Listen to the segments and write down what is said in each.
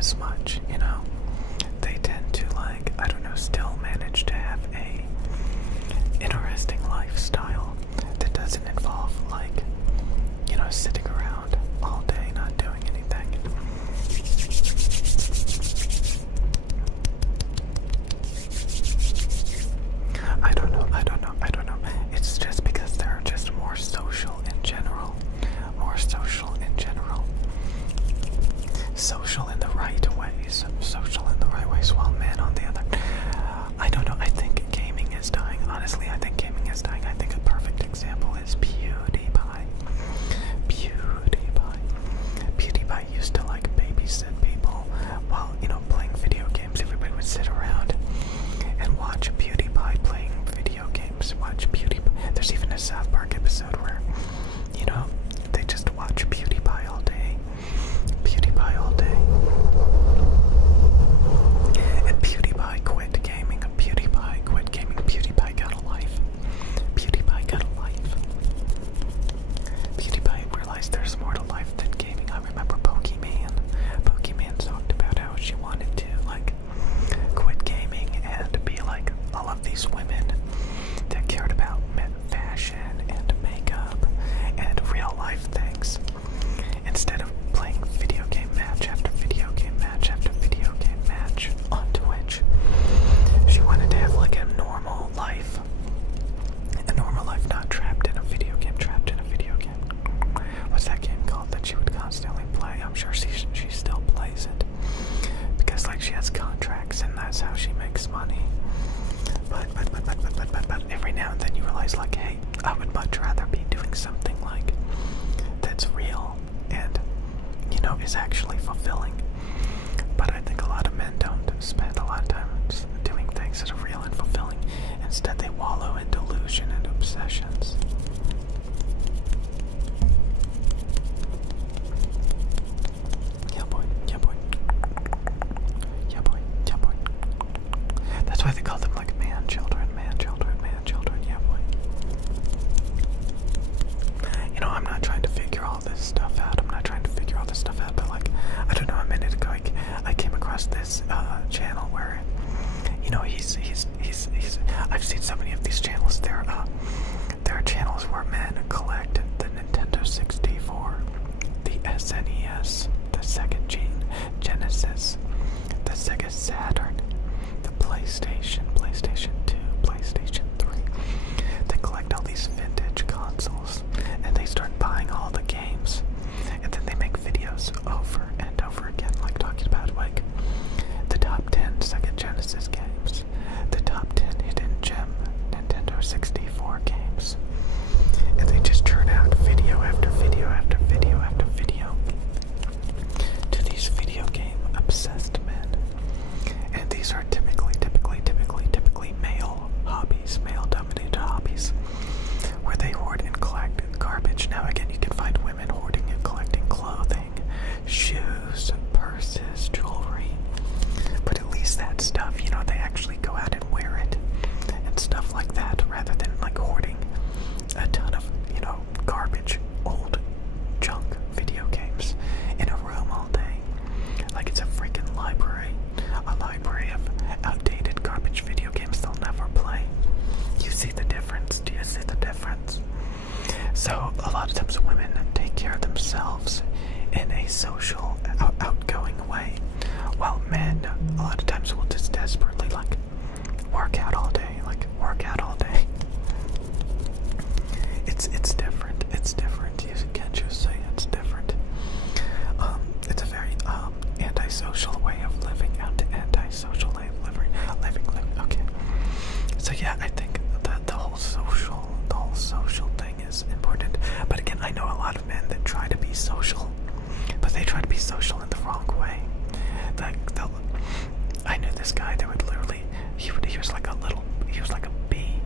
as much, you know. They tend to, like, I don't know, still manage to have a interesting lifestyle that doesn't involve, like, you know, sitting around all day not doing anything. I don't know. It's just because they're just more social in general. More social in general. Social in the right ways. Social in the right ways, while men on the other. I don't know. I think gaming is dying. Honestly, I think gaming is dying. I think a perfect example is PewDiePie. PewDiePie used to, like, babysit people while, you know, playing video games. Everybody would sit around and watch PewDiePie playing video games. Watch PewDiePie. There's even a South Park episode where, you know, they just watch PewDiePie all day. PewDiePie all day. And PewDiePie quit gaming. PewDiePie quit gaming. PewDiePie got a life. PewDiePie got a life. PewDiePie realized there's more to life than gaming. I remember Pokemon. Pokemon talked about how she wanted to, like, quit gaming and be like all of these women that cared about fashion and makeup and real life things, instead of playing video game match after video game match after video game match on Twitch. She wanted to have, like, a normal life. A normal life, not trapped in a video game. Trapped in a video game. What's that game called that she would constantly play? I'm sure she still plays it. Because, like, she has contracts and that's how she makes money. But every now and then you realize, like, hey, I would much rather be doing something, like, that's real and, you know, is actually fulfilling. But I think a lot of men don't spend a lot of time doing things that are real and fulfilling. Instead, they wallow in delusion and obsessions. Yeah, boy. Yeah, boy. Yeah, boy. Yeah, boy. That's why they call them, like, man children. Yeah, boy. You know, I'm not trying to figure all this stuff out. But, like, I don't know, a minute ago, I came across this channel where, you know, he's I've seen so many of these channels. There are channels where men collect the Nintendo 64, the SNES, the Sega Genesis, the Sega Saturn, the PlayStation 2, PlayStation 3. They collect all these vintage consoles and they start buying all the games, and then they make videos over and over again, like talking about, like, the top 10 Sega Genesis games, the top 10 hidden gem Nintendo 64 games, and they just turn out video after video after video after video to these video game obsessed men. And these are typically male hobbies, male dominated hobbies, where they hoard and collect garbage. Now again, you can find women hoarding and collecting clothing, shoes, purses, jewelry, but at least that stuff, you know, they actually go out and wear it and stuff like that, rather than, like, hoarding a ton of, you know, garbage, old junk video games in a room all day. Like, it's a freaking library. A library of outdated garbage video games they'll never play. You see the difference? Do you see the difference? So, a lot of times women take care of themselves in a social, outgoing way, while men, a lot of times, will just desperately, like, work out all day. It's different. You can't just say it's different. It's a very, antisocial way of living, antisocial way of living. Okay. So yeah, I think that the whole social thing is important. But again, I know a lot of men that try to be social, but they try to be social in the wrong way. Like, I knew this guy that would literally, he was like a bee,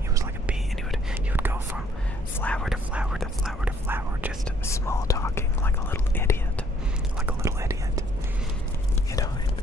and he would go from flower to flower to flower to flower, just small talking like a little idiot, you know. And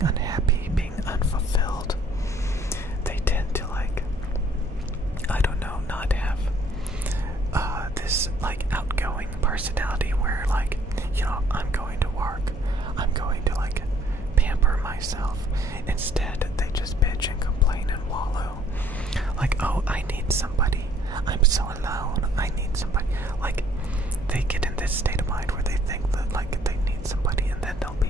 unhappy, being unfulfilled, they tend to like, I don't know, not have this like outgoing personality where like, you know, I'm going to work, I'm going to like pamper myself. Instead, they just bitch and complain and wallow. Like, oh, I need somebody. I'm so alone. I need somebody. Like, they get in this state of mind where they think that like they need somebody, and then they'll be